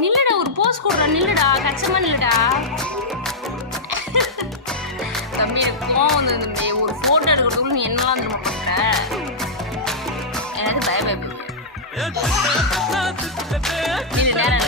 நில்லுடா ஒரு போஸ் கொடுறா நில்லுடா கச்சமா நில்லுடா தம்பி எனக்கு கோவம் வந்து தம்பி ஒரு ஃபோட்டோ எடுக்கிறதுக்கு நீ என்னலாம் திரும்ப பண்ணுற எனக்கு பயப்பட நேரம்